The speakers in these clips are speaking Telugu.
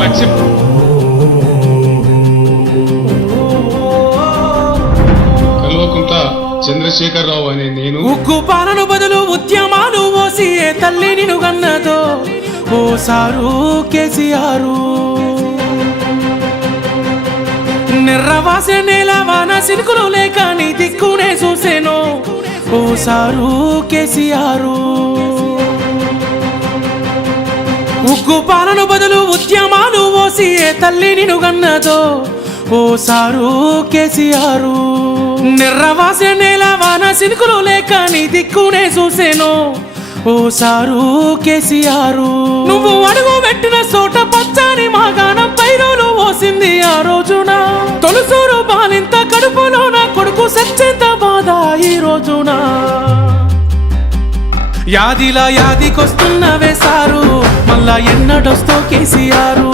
లక్ష్యం. కల్వకుంట్ల చంద్రశేఖరరావు అనే నేను ఉక్కు పాలన బదులు ఉద్యమాలు ఓసి ఏ తల్లి నిన్ను గన్నదో ఓ సారు కేసీఆర్. నిర్రవాసే నేల వాన సినుకులు లేక నీ దిక్కునే చూసేను ఓ సారు కేసీఆర్. ఉక్కు పాలన బదులు ఉద్యమాలు ఓసి ఏ తల్లి నిన్ను గన్నదో ఓ సారు కేసీఆర్. నిర్రవాసే నేల వాన సినుకులు లేక నీ దిక్కునే చూసేను ఓ సారు కేసీఆర్. నువ్వు అడుగు పెట్టిన చోట పచ్చని మాగాణం పైరులు ఓసింది ఆ రోజున. తొలుసూరు బాలింత కడుపులో నా కొడుకు సచ్చేంత బాధ ఈ రోజున. యాదిలా యాదికొస్తున్నవే సారు మళ్ళా ఎన్నడొస్తో కేసీఆర్.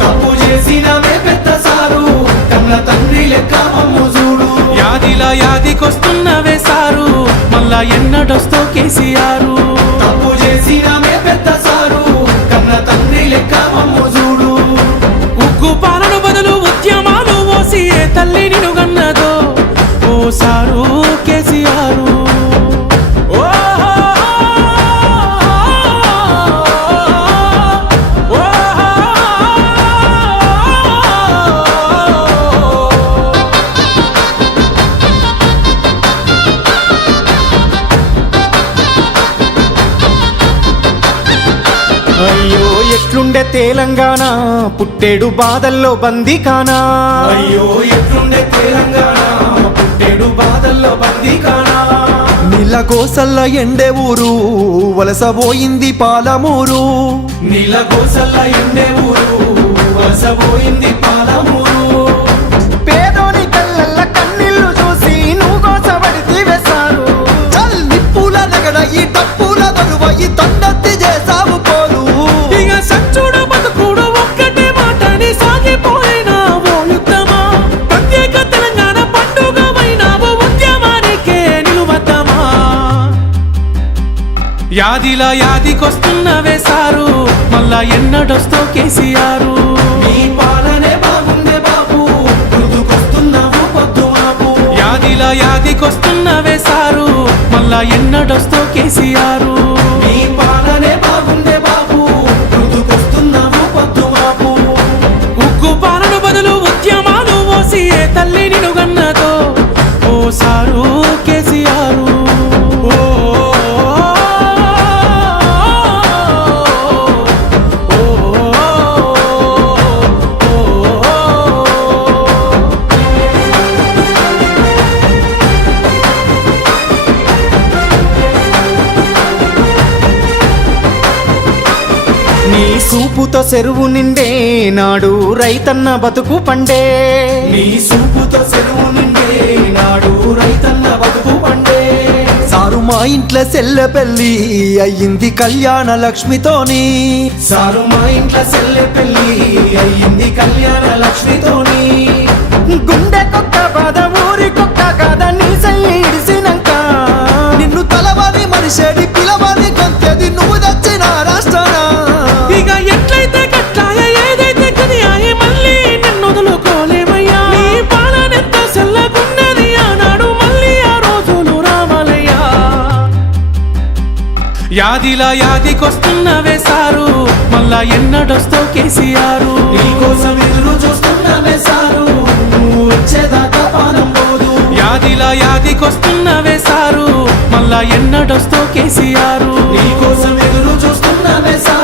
తప్పు చేసినవే పెద్ద సారు కన్న తండ్రి లెక్క మమ్ము చూడు. యాదిలా యాదికొస్తున్నవే సారు మళ్ళా ఎన్నడొస్తో కేసీఆర్. తప్పు చేసినవే పెద్ద సారు కన్న తండ్రి లెక్క మమ్ము చూడు. ఉక్కు పాలన బదులు ఉద్యమాలు ఓసి ఏ తల్లి నిన్ను గన్నదో ఓ సారు కేసీఆర్. అయ్యో ఎట్లుండే తెలంగాణ పుట్టేడు బాధల్లో బందీకానా. అయ్యో ఎట్లుండే తెలంగాణ పుట్టేడు బాధల్లో బందీకానా. నీళ్ళ కోసల్ల ఎండే ఊరు వలసపోయింది పాలమూరు. నీళ్ళ కోసల్ల ఎండే ఊరు వలసపోయింది పాలమూరు. పేదోని కళ్ళల్ల కన్నీళ్లు చూసి నువ్వు కోసబడితే వేశారు. చల్ నిప్పుల నగడ ఈ టప్పుల దరువ ఈ తొండత్తి చేసావు పోరు. ఇక సచ్చుడు బతుకుడు ఒక్కటే మాటని సాగిపోయినా ఓ యుద్ధమా. ప్రత్యేక తెలంగాణ పండుగ వైనావు ఉద్యమానికే నిలువద్దమా. యాదిలా యాదికొస్తున్నవే సారు మళ్ళా ఎన్నడొస్తో కేసీఆర్. నీ పాలనే బాగుందే బాబు గుర్తుకొస్తున్నావు పొద్దు మాపు. యాదిలా యాదికొస్తున్నవే సారు మళ్ళా ఎన్నడొస్తో కేసీఆర్. నీ పాలనే బాగుందే బాబు గుర్తుకొస్తున్నావు పొద్దు మాపు. ఉక్కు పాలన బదులు ఉద్యమాలు ఓసి ఏ తల్లి నిన్ను గన్నదో ఓ సారు కేసీఆర్. నీ సూపుతో చెరువు నిండే నాడు రైతన్న బతుకు పండే. నీ సూపుతో చెరువు నిండే నాడు రైతన్న బతుకు పండే. సారు మా ఇంట్లో సెల్లె పెళ్ళి అయ్యింది కళ్యాణ లక్ష్మితోని. సారు మా ఇంట్లో సెల్లె పెళ్ళి అయ్యింది కళ్యాణ లక్ష్మితోని. గుండె కొక్క బాధ ఊరి కొక్క కాద నీ సయ్యి ఇడిసినాక. నిన్ను తలవాది మనిషేడి పిలవాది గొంతేది నువ్వు దచ్చిన రాష్ట్రాన. ఇక ఎట్లయితే కట్లాయ ఏదైతే కదియాయి మళ్ళీ నిన్ను వదులుకోలేమయ్యా. నీ పాలనెంత సెల్లగున్నది ఆనాడు మళ్ళీ ఆ రోజులు రావాలయ్యా. యాదిలా యాదికొస్తున్నవే సారు మళ్ళా ఎన్నడొస్తో కేసీఆర్. నీకోసం ఎదురు చూస్తున్నావే సారు నువ్వు వచ్చేదాకా పానం పోదు. యాదిలా యాదికొస్తున్నవే సారు మళ్ళా ఎన్నడొస్తో కేసీఆర్. నీకోసం ఎదురు చూస్తున్నావే సారు